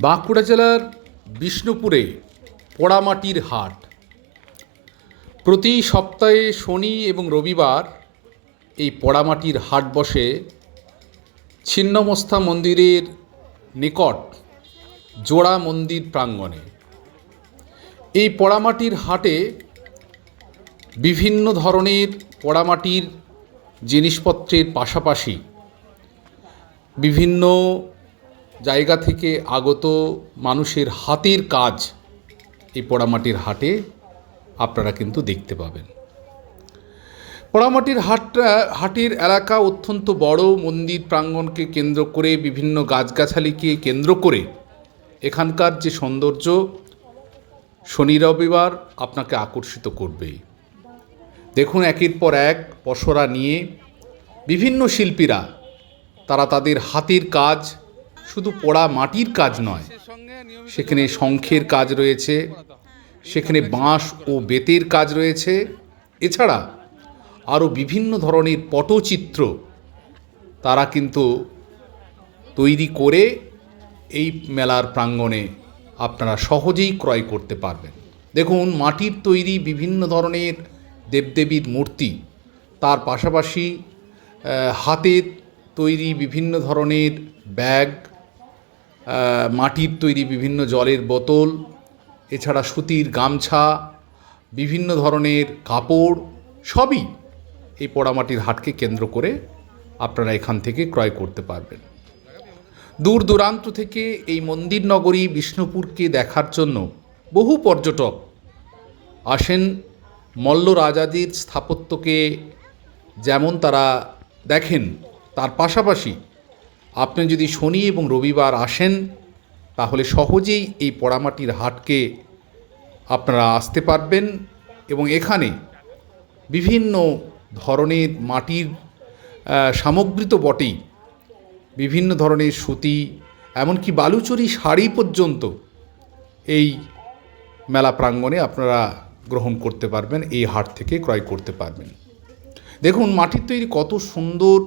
বাঁকুড়া জেলার বিষ্ণুপুরে পোড়ামাটির হাট। প্রতি সপ্তাহে শনি এবং রবিবার এই পোড়ামাটির হাট বসে। ছিন্নমস্তা মন্দিরের নিকট জোড়া মন্দির প্রাঙ্গণে। এই পোড়ামাটির হাটে বিভিন্ন ধরনের পোড়ামাটির জিনিসপত্রের পাশাপাশি বিভিন্ন জায়গা থেকে আগত মানুষের হাতের কাজ এই পোড়ামাটির হাটে আপনারা কিন্তু দেখতে পাবেন। পোড়ামাটির হাটটা, হাটের এলাকা অত্যন্ত বড়, মন্দির প্রাঙ্গণকে কেন্দ্র করে, বিভিন্ন গাছগাছালিকে কেন্দ্র করে এখানকার যে সৌন্দর্য শনি রবিবার আপনাকে আকর্ষিত করবেই। দেখুন একের পর এক পসরা নিয়ে বিভিন্ন শিল্পীরা, তারা তাদের হাতের কাজ শুধু পোড়া মাটির কাজ নয়, সেখানে শঙ্খের কাজ রয়েছে, সেখানে বাঁশ ও বেতের কাজ রয়েছে। এছাড়া আরও বিভিন্ন ধরনের পটচিত্র তারা কিন্তু তৈরি করে এই মেলার প্রাঙ্গণে আপনারা সহজেই ক্রয় করতে পারবেন। দেখুন, মাটির তৈরি বিভিন্ন ধরনের দেবদেবীর মূর্তি, তার পাশাপাশি হাতের তৈরি বিভিন্ন ধরনের ব্যাগ মাটির তৈরি বিভিন্ন জলের বোতল, এছাড়া সুতির গামছা, বিভিন্ন ধরনের কাপড়, সবই এই পোড়ামাটির হাটকে কেন্দ্র করে আপনারা এখান থেকে ক্রয় করতে পারবেন। দূর দূরান্ত থেকে এই মন্দির নগরী বিষ্ণুপুরকে দেখার জন্য বহু পর্যটক আসেন। মল্ল রাজাদের স্থাপত্যকে যেমন তারা দেখেন, তার পাশাপাশি আপনি যদি শনি এবং রবিবার আসেন, তাহলে সহজেই এই পোড়ামাটির হাটকে আপনারা আসতে পারবেন এবং এখানে বিভিন্ন ধরনের মাটির সামগ্রী তো বটেই বিভিন্ন ধরনের সুতি, এমনকি বালুচরি শাড়ি পর্যন্ত এই মেলা প্রাঙ্গণে আপনারা গ্রহণ করতে পারবেন, এই হাট থেকে ক্রয় করতে পারবেন। দেখুন, মাটির তৈরি কত সুন্দর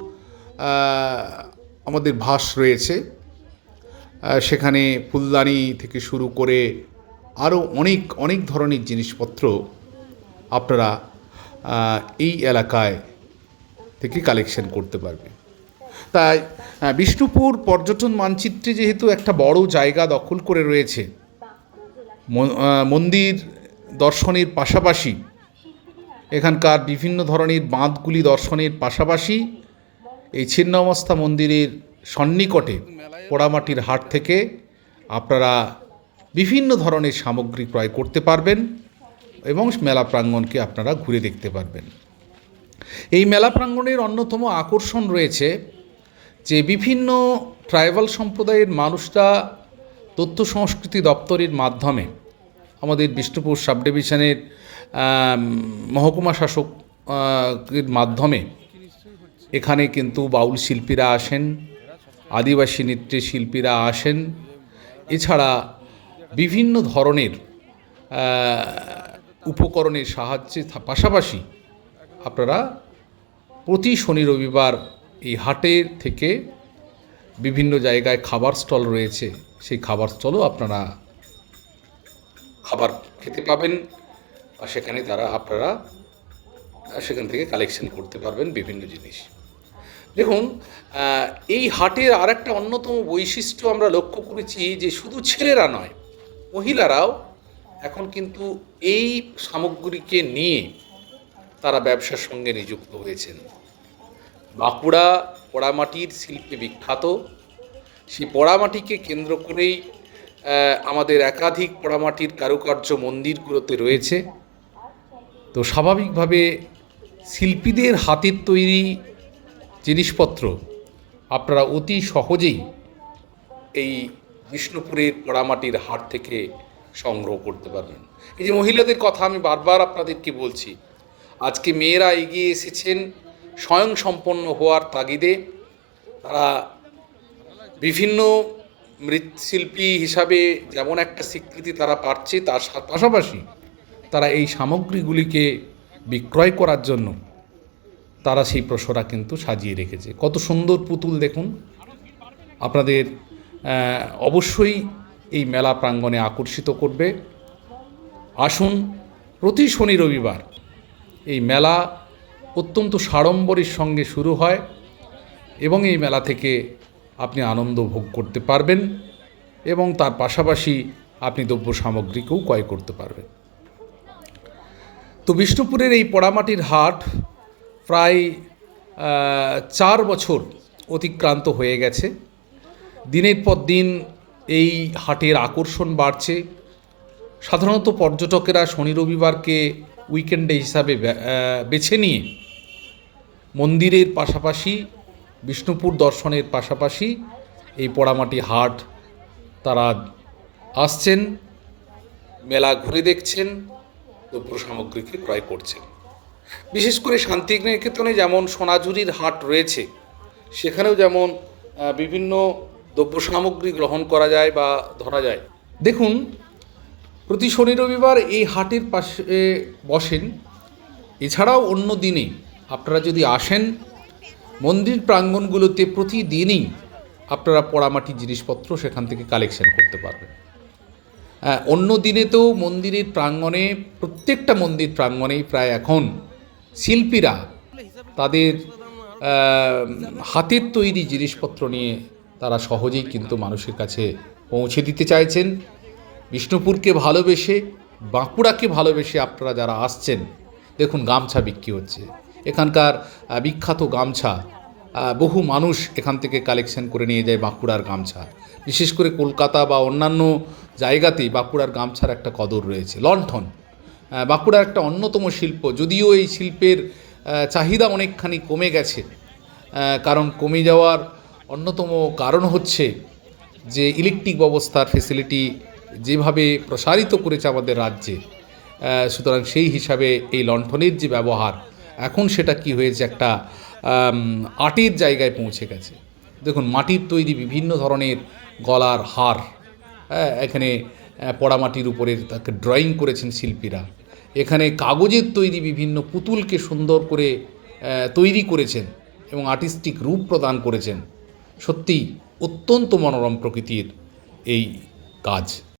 আমাদের ভাস রয়েছে। সেখানে ফুলদানি থেকে শুরু করে আরও অনেক অনেক ধরনের জিনিসপত্র আপনারা এই এলাকায় থেকে কালেকশন করতে পারবেন তাই বিষ্ণুপুর পর্যটন মানচিত্রে যেহেতু একটা বড় জায়গা দখল করে রয়েছে মন্দির দর্শনের পাশাপাশি, এখানকার বিভিন্ন ধরনের বাঁধগুলি দর্শনের পাশাপাশি এই ছিন্নমস্তা মন্দিরের সন্নিকটে পোড়ামাটির হাট থেকে আপনারা বিভিন্ন ধরনের সামগ্রী ক্রয় করতে পারবেন এবং মেলা প্রাঙ্গণকে আপনারা ঘুরে দেখতে পারবেন। এই মেলা প্রাঙ্গণের অন্যতম আকর্ষণ রয়েছে যে বিভিন্ন ট্রাইবাল সম্প্রদায়ের মানুষরা তথ্য সংস্কৃতি দপ্তরের মাধ্যমে আমাদের বিষ্ণুপুর সাব ডিভিশনের মহকুমা শাসক আহ, এর মাধ্যমে এখানে কিন্তু বাউল শিল্পীরা আসেন, আদিবাসী নৃত্যের শিল্পীরা আসেন। এছাড়া বিভিন্ন ধরনের উপকরণের সাহায্যে পাশাপাশি আপনারা প্রতি শনি রবিবার এই হাটের থেকে বিভিন্ন জায়গায় খাবার স্টল রয়েছে। সেই খাবার স্টলও আপনারা খাবার খেতে পাবেন আর সেখানে তারা আপনারা সেখান থেকে কালেকশন করতে পারবেন বিভিন্ন জিনিস। দেখুন এই হাটের আর একটা অন্যতম বৈশিষ্ট্য আমরা লক্ষ্য করেছি যে শুধু ছেলেরা নয়, মহিলারাও এখন কিন্তু এই সামগ্রীকে নিয়ে তারা ব্যবসার সঙ্গে নিযুক্ত হয়েছেন। বাঁকুড়া পোড়ামাটির শিল্পে বিখ্যাত। সেই পোড়ামাটিকে কেন্দ্র করেই আমাদের একাধিক পোড়ামাটির কারুকার্য মন্দিরগুলোতে রয়েছে। তো স্বাভাবিকভাবে শিল্পীদের হাতের তৈরি জিনিসপত্র। আপনারা অতি সহজেই এই বিষ্ণুপুরের পোড়ামাটির হাট থেকে সংগ্রহ করতে পারবেন। এই যে মহিলাদের কথা আমি বারবার আপনাদেরকে বলছি, আজকে মেয়েরা এগিয়ে এসেছেন স্বয়ং সম্পন্ন হওয়ার তাগিদে। তারা বিভিন্ন মৃৎশিল্পী হিসাবে যেমন একটা স্বীকৃতি তারা পাচ্ছে, তার পাশাপাশি তারা এই সামগ্রীগুলিকে বিক্রয় করার জন্য তারা সেই প্রসরা কিন্তু সাজিয়ে রেখেছে। কত সুন্দর পুতুল দেখুন। আপনাদের অবশ্যই এই মেলা প্রাঙ্গণে আকর্ষিত করবে। আসুন, প্রতি শনি রবিবার এই মেলা অত্যন্ত সাড়ম্বরের সঙ্গে শুরু হয় এবং এই মেলা থেকে আপনি আনন্দ ভোগ করতে পারবেন এবং তার পাশাপাশি আপনি দ্রব্য সামগ্রীকেও ক্রয় করতে পারবেন। তো বিষ্ণুপুরের এই পোড়ামাটির হাট প্রায় চার বছর অতিক্রান্ত হয়ে গেছে। দিনের পর দিন এই হাটের আকর্ষণ বাড়ছে। সাধারণত পর্যটকেরা শনি রবিবারকে উইকেন্ডে হিসাবে বেছে নিয়ে মন্দিরের পাশাপাশি, বিষ্ণুপুর দর্শনের পাশাপাশি এই পোড়ামাটি হাট তারা আসছেন, মেলা ঘুরে দেখছেন দ্রব্য সামগ্রীকে ক্রয় করছেন। বিশেষ করে শান্তিনিকেতনে যেমন সোনাঝুরির হাট রয়েছে সেখানেও যেমন বিভিন্ন দ্রব্য সামগ্রী গ্রহণ করা যায় বা ধরা যায়। দেখুন প্রতি শনি রবিবার এই হাটের পাশে বসেন। এছাড়াও অন্য দিনে আপনারা যদি আসেন মন্দির প্রাঙ্গণগুলোতে প্রতিদিনই আপনারা পোড়ামাটির জিনিসপত্র সেখান থেকে কালেকশন করতে পারবেন। হ্যাঁ, অন্য দিনে তো মন্দিরের প্রাঙ্গণে প্রত্যেকটা মন্দির প্রাঙ্গণেই প্রায় এখন শিল্পীরা তাদের হাতের তৈরি জিনিসপত্র নিয়ে তারা সহজেই কিন্তু মানুষের কাছে পৌঁছে দিতে চাইছেন। বিষ্ণুপুরকে ভালোবেসে, বাঁকুড়াকে ভালোবেসে আপনারা যারা আসছেন, দেখুন গামছা বিক্রি হচ্ছে। এখানকার বিখ্যাত গামছা বহু মানুষ এখান থেকে কালেকশন করে নিয়ে যায় বাঁকুড়ার গামছা। বিশেষ করে কলকাতা বা অন্যান্য জায়গাতেই বাঁকুড়ার গামছার একটা কদর রয়েছে। লণ্ঠন বাঁকুড়ার একটা অন্যতম শিল্প যদিও এই শিল্পের চাহিদা অনেকখানি কমে গেছে কারণ কমে যাওয়ার অন্যতম কারণ হচ্ছে যে ইলেকট্রিক ব্যবস্থার ফেসিলিটি যেভাবে প্রসারিত করেছে আমাদের রাজ্যে সুতরাং সেই হিসাবে এই লণ্ঠনের যে ব্যবহার এখন সেটা কি হয়েছে একটা আম, আর্টের জায়গায় পৌঁছে গেছে। দেখুন মাটির তৈরি বিভিন্ন ধরনের গলার হার হ্যাঁ এখানে পোড়ামাটির উপরে তাকে ড্রয়িং করেছেন শিল্পীরা। এখানে কাগজের তৈরি বিভিন্ন পুতুলকে সুন্দর করে তৈরি করেছেন এবং আর্টিস্টিক রূপ প্রদান করেছেন। সত্যি অত্যন্ত মনোরম প্রকৃতির এই কাজ।